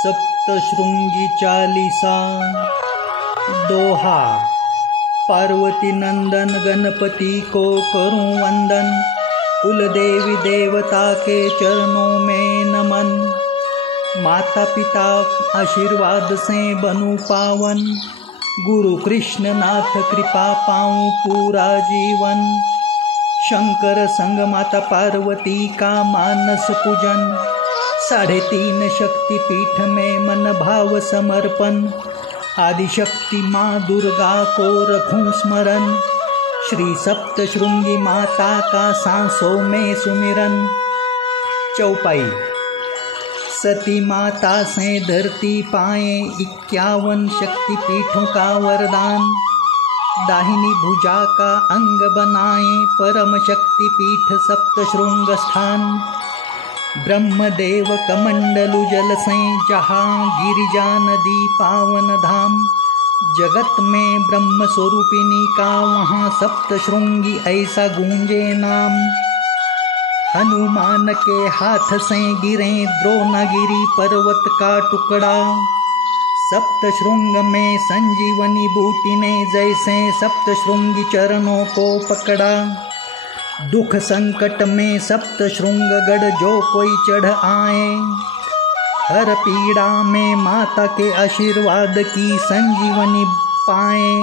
सप्तशृंगी चालीसा। दोहा। पार्वती नंदन गणपति को करूं वंदन, कुल देवी देवता के चरणों में नमन। माता पिता आशीर्वाद से बनूं पावन, गुरु कृष्ण नाथ कृपा पाऊं पूरा जीवन। शंकर संग माता पार्वती का मानस पूजन, 3.5 शक्तिपीठ में मन भाव समर्पण। आदिशक्ति माँ दुर्गा को रखूं स्मरण, श्री सप्तशृंगी माता का सांसों में सुमिरन। चौपाई। सती माता से धरती पाए 51 शक्तिपीठों का वरदान। दाहिनी भुजा का अंग बनाए परम शक्तिपीठ सप्तशृंग स्थान। ब्रह्मदेव कमंडलु जल से जहाँ गिरिजा नदी पावन धाम। जगत में ब्रह्म स्वरूपिणी का वहाँ सप्तशृंगी ऐसा गूंजे नाम। हनुमान के हाथ से गिरे द्रोणगिरि पर्वत का टुकड़ा। सप्तशृंग में संजीवनी बूटी ने जैसे सप्तशृंगी चरणों को पकड़ा। दुख संकट में सप्तशृंग गढ़ जो कोई चढ़ आए, हर पीड़ा में माता के आशीर्वाद की संजीवनी पाए।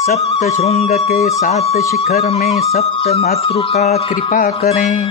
सप्तशृंग के 7 शिखर में सप्त मातृका कृपा करें।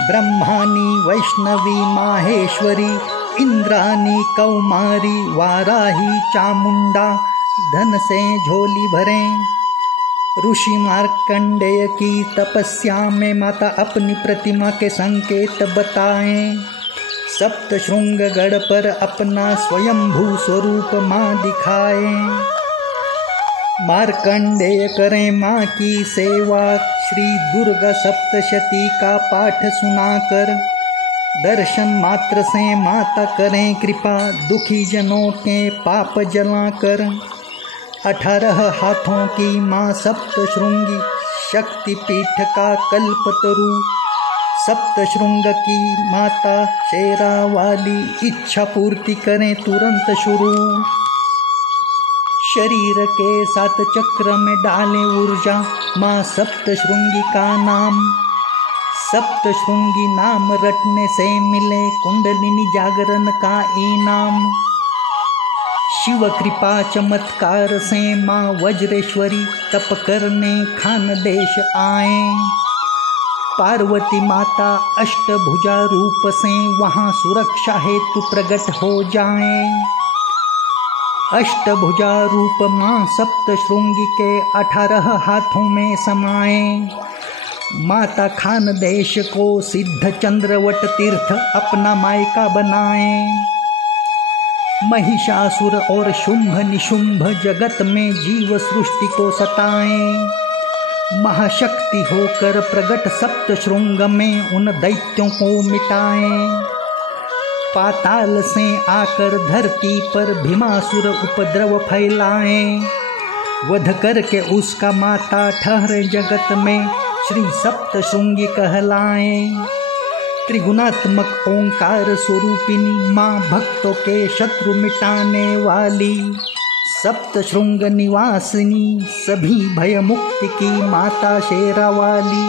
ब्रह्मानी वैष्णवी माहेश्वरी, इंद्रानी कौमारी वाराही चामुंडा धन से झोली भरें। ऋषि मार्कंडेय की तपस्या में माता अपनी प्रतिमा के संकेत बताएं। सप्तशृंगगढ़ पर अपना स्वयंभू स्वरूप माँ दिखाएं। मार्कंडेय करें माँ की सेवा, श्री दुर्गा सप्तशती का पाठ सुनाकर। दर्शन मात्र से माता करें कृपा, दुखी जनों के पाप जलाकर। 18 हाथों की माँ सप्तशृंगी, शक्तिपीठ का कल्पतरु। सप्तशृंग की माता शेरा वाली, इच्छा पूर्ति करें तुरंत शुरू। शरीर के 7 चक्र में डालें ऊर्जा, माँ सप्तशृंगी का नाम। सप्तशृंगी नाम रटने से मिले कुंडलिनी जागरण का इनाम। शिव कृपा चमत्कार से माँ वज्रेश्वरी तप करने खानदेश आए। पार्वती माता अष्टभुजा रूप से वहाँ सुरक्षा हेतु प्रकट हो जाएं। अष्टभुजा रूप माँ सप्तशृंगी के 18 हाथों में समाएं। माता खानदेश को सिद्ध चंद्रवट तीर्थ अपना मायका बनाएं। महिषासुर और शुंभ निशुंभ जगत में जीव सृष्टि को सताएं। महाशक्ति होकर प्रगट सप्तशृंग में उन दैत्यों को मिटाएं। पाताल से आकर धरती पर भीमासुर उपद्रव फैलाएं। वध करके उसका माता ठहरे जगत में, श्री सप्तशृंगी कहलाएं। त्रिगुणात्मक ओंकार स्वरूपिणी माँ भक्तों के शत्रु मिटाने वाली। सप्तशृंग निवासिनी, सभी भय मुक्ति की माता शेरा वाली।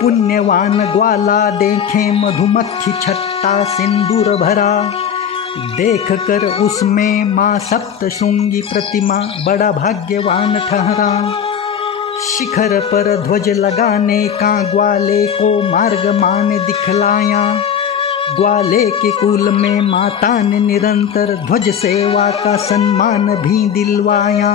पुण्यवान ग्वाला देखें मधुमक्खी छत्ता सिंदूर भरा। देख कर उसमें माँ सप्तशृंगी प्रतिमा बड़ा भाग्यवान ठहरा। शिखर पर ध्वज लगाने का ग्वाले को मार्ग मान दिखलाया। ग्वाले के कुल में माता ने निरंतर ध्वज सेवा का सम्मान भी दिलवाया।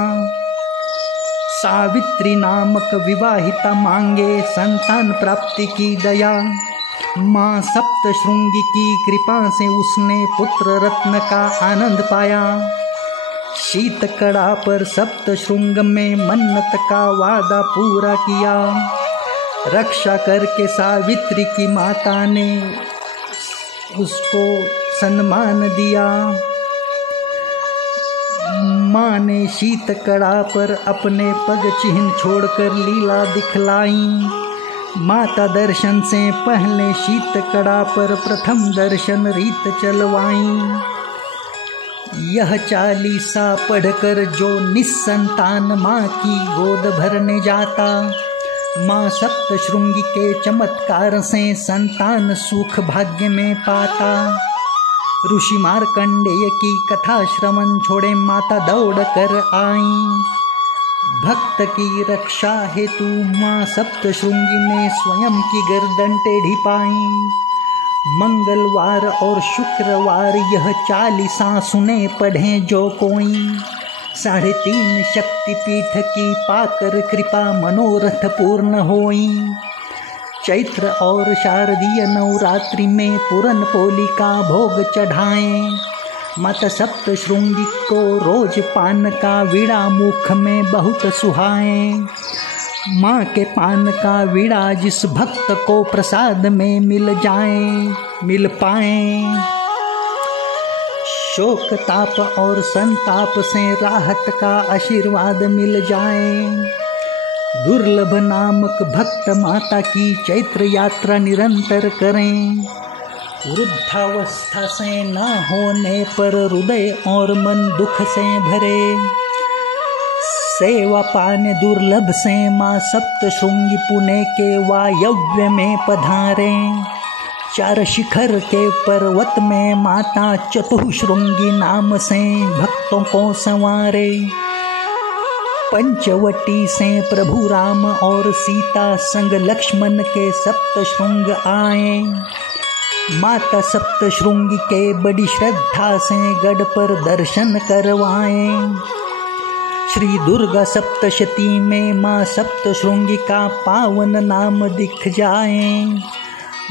सावित्री नामक विवाहिता मांगे संतान प्राप्ति की दया। माँ सप्तशृंगी की कृपा से उसने पुत्र रत्न का आनंद पाया। शीतकड़ा पर सप्तशृंग में मन्नत का वादा पूरा किया। रक्षा करके सावित्री की माता ने उसको सम्मान दिया। माँ ने शीतकड़ा पर अपने पग चिन्ह छोड़कर लीला दिखलाई। माता दर्शन से पहले शीत कड़ा पर प्रथम दर्शन रीत चलवाई। यह चालीसा पढ़कर जो निस्संतान माँ की गोद भरने जाता, माँ सप्तशृंगी के चमत्कार से संतान सुख भाग्य में पाता। ऋषि मार्कंडेय की कथा श्रवण छोड़े माता दौड़ कर आई। भक्त की रक्षा हेतु माँ सप्तशृंगी ने स्वयं की गर्दन टेढ़ी पाई। मंगलवार और शुक्रवार यह चालीसा सुने पढ़े जो कोई, 3.5 शक्तिपीठ की पाकर कृपा मनोरथ पूर्ण होई। चैत्र और शारदीय नवरात्रि में पूरन पोली का भोग चढ़ाएं। माता सप्तशृंगी को रोज पान का वीड़ा मुख में बहुत सुहाएं। माँ के पान का वीड़ा जिस भक्त को प्रसाद में मिल पाए, शोक ताप और संताप से राहत का आशीर्वाद मिल जाए। दुर्लभ नामक भक्त माता की चैत्र यात्रा निरंतर करें। वृद्धावस्था से न होने पर हृदय और मन दुख से भरे, सेवा पाने दुर्लभ से माँ सप्तशृंगी पुणे के वायव्य में पधारे। 4 शिखर के पर्वत में माता चतुःशृंगी नाम से भक्तों को संवारे। पंचवटी से प्रभु राम और सीता संग लक्ष्मण के सप्तशृंग आए। माता सप्तशृंगी के बड़ी श्रद्धा से गढ़ पर दर्शन करवाएं। श्री दुर्गा सप्तशती में माँ सप्तशृंगी का पावन नाम दिख जाए।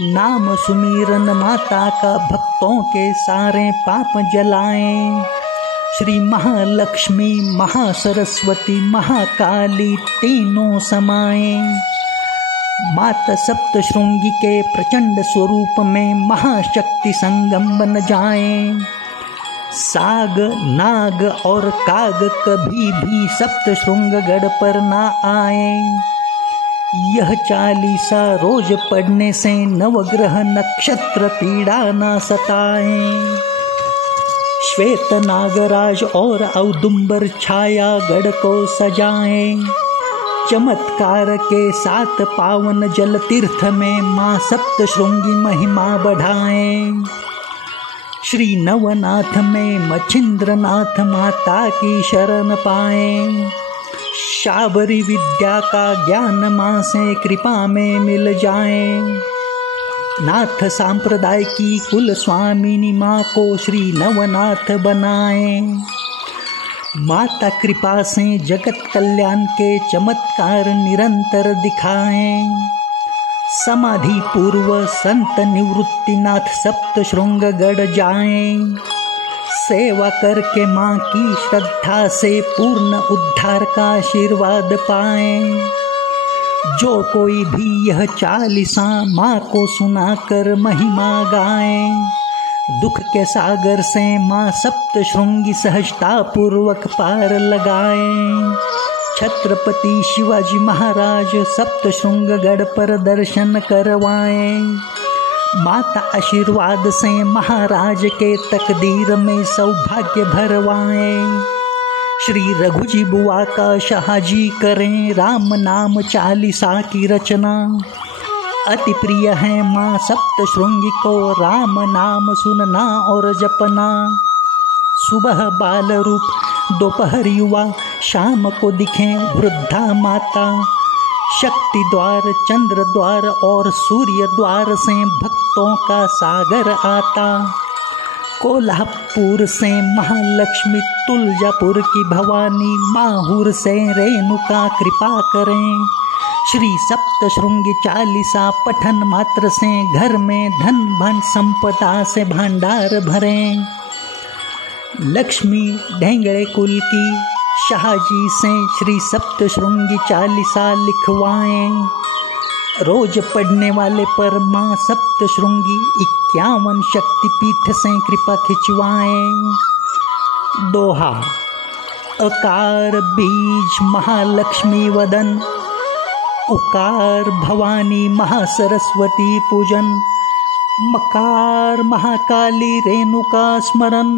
नाम सुमीरन माता का भक्तों के सारे पाप जलाएं। श्री महालक्ष्मी, महासरस्वती, महाकाली तीनों समाएं। माता सप्तशृंगी के प्रचंड स्वरूप में महाशक्ति संगम बन जाएं। साग, नाग और काग कभी भी सप्तशृंगगढ़ पर ना आए। यह चालीसा रोज पढ़ने से नवग्रह नक्षत्र पीड़ा ना सताएं। श्वेत नागराज और औदुंबर छाया गढ़ को सजाएं। चमत्कार के साथ पावन जल तीर्थ में माँ सप्तशृंगी महिमा बढ़ाएं। श्री नवनाथ में मच्छिंद्रनाथ माता की शरण पाएं। शाबरी विद्या का ज्ञान माँ से कृपा में मिल जाए। नाथ सांप्रदाय की कुल स्वामिनी माँ को श्री नवनाथ बनाएं। माता कृपा से जगत कल्याण के चमत्कार निरंतर दिखाएं। समाधि पूर्व संत निवृत्तिनाथ सप्तशृंगगढ़ जाएं। सेवा करके माँ की श्रद्धा से पूर्ण उद्धार का आशीर्वाद पाएं। जो कोई भी यह चालीसा माँ को सुनाकर महिमा गाएं, दुख के सागर से माँ सप्तशृंगी सहजता पूर्वक पार लगाएं। छत्रपति शिवाजी महाराज सप्तशृंगगढ़ पर दर्शन करवाएं। माता आशीर्वाद से महाराज के तकदीर में सौभाग्य भरवाएं। श्री रघुजी बुआ का शाहजी करें राम नाम चालीसा की रचना। अति प्रिय है माँ सप्तशृंगी को राम नाम सुनना और जपना। सुबह बाल रूप, दोपहर युवा, शाम को दिखें वृद्धा माता। शक्ति द्वार, चंद्र द्वार और सूर्य द्वार से भक्तों का सागर आता। कोल्हापुर से महालक्ष्मी, तुलजापुर की भवानी, माहूर से रेणुका कृपा करें। श्री सप्तशृंगी चालीसा पठन मात्र से घर में धन धन संपदा से भंडार भरें। लक्ष्मी ढेंगड़े कुल की शाहजी से श्री सप्तशृंगी चालीसा लिखवाएं। रोज पढ़ने वाले पर माँ सप्तशृंगी 51 शक्तिपीठ से कृपा खिंचवाएं। दोहा। अकार बीज महालक्ष्मी वदन, उकार भवानी महासरस्वती पूजन, मकार महाकाली रेणुका स्मरण,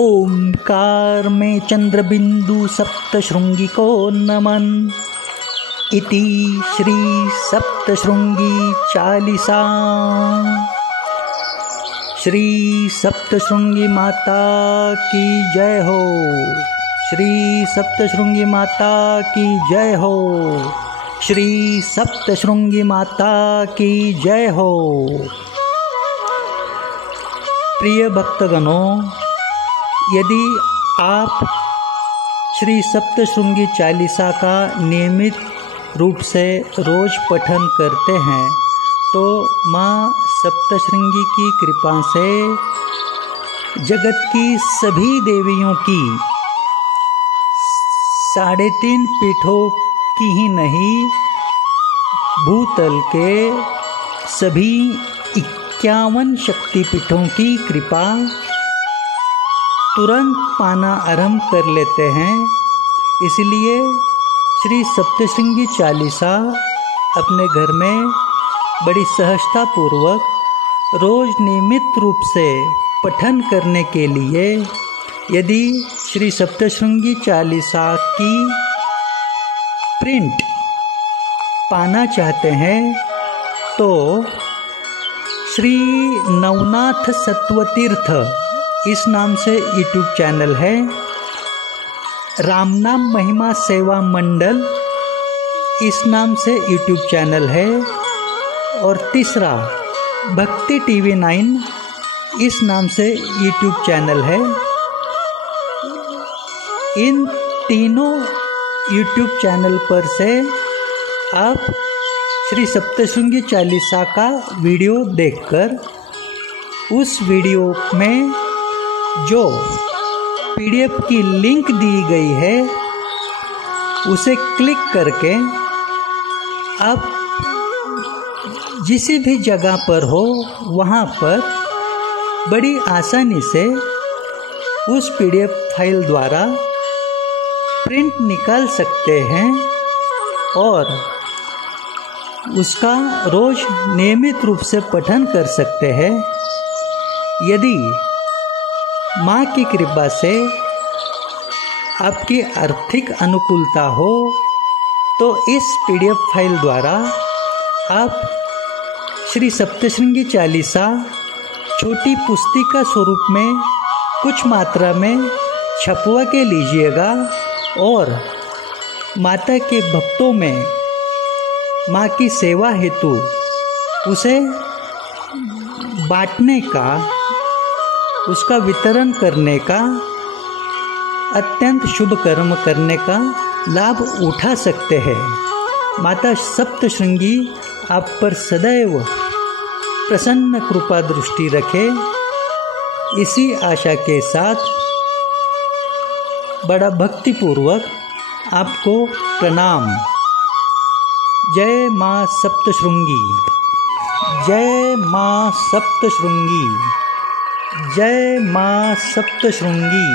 ओंकार में चंद्रबिंदु सप्तशृंगी को नमन। इति श्री सप्तशृंगी चालीसा। श्री सप्तशृंगी माता की जय हो। श्री सप्तशृंगी माता की जय हो। श्री सप्तशृंगी माता की जय हो। प्रिय भक्तगणों, यदि आप श्री सप्तशृंगी चालीसा का नियमित रूप से रोज पठन करते हैं तो माँ सप्तशृंगी की कृपा से जगत की सभी देवियों की 3.5 पीठों की ही नहीं, भूतल के सभी 51 शक्तिपीठों की कृपा तुरंत पाना आरंभ कर लेते हैं। इसलिए श्री सप्तशृंगी चालीसा अपने घर में बड़ी सहजता पूर्वक रोज नियमित रूप से पठन करने के लिए, यदि श्री सप्तशृंगी चालीसा की प्रिंट पाना चाहते हैं तो श्री नवनाथ सत्वतीर्थ इस नाम से यूट्यूब चैनल है, रामनाम महिमा सेवा मंडल इस नाम से यूट्यूब चैनल है, और तीसरा भक्ति टीवी 9 इस नाम से यूट्यूब चैनल है। इन तीनों यूट्यूब चैनल पर से आप श्री सप्तशृंगी चालीसा का वीडियो देखकर उस वीडियो में जो PDF की लिंक दी गई है उसे क्लिक करके आप जिस भी जगह पर हो वहाँ पर बड़ी आसानी से उस PDF फाइल द्वारा प्रिंट निकाल सकते हैं और उसका रोज नियमित रूप से पठन कर सकते हैं। यदि माँ की कृपा से आपकी आर्थिक अनुकूलता हो तो इस PDF फाइल द्वारा आप श्री सप्तशृंगी चालीसा छोटी पुस्तिका स्वरूप में कुछ मात्रा में छपवा के लीजिएगा और माता के भक्तों में माँ की सेवा हेतु उसे बांटने का, उसका वितरण करने का, अत्यंत शुभ कर्म करने का लाभ उठा सकते हैं। माता सप्तशृंगी आप पर सदैव प्रसन्न कृपा दृष्टि रखे, इसी आशा के साथ बड़ा भक्तिपूर्वक आपको प्रणाम। जय माँ सप्तशृंगी, जय माँ सप्तशृंगी, जय माँ सप्तशृंगी।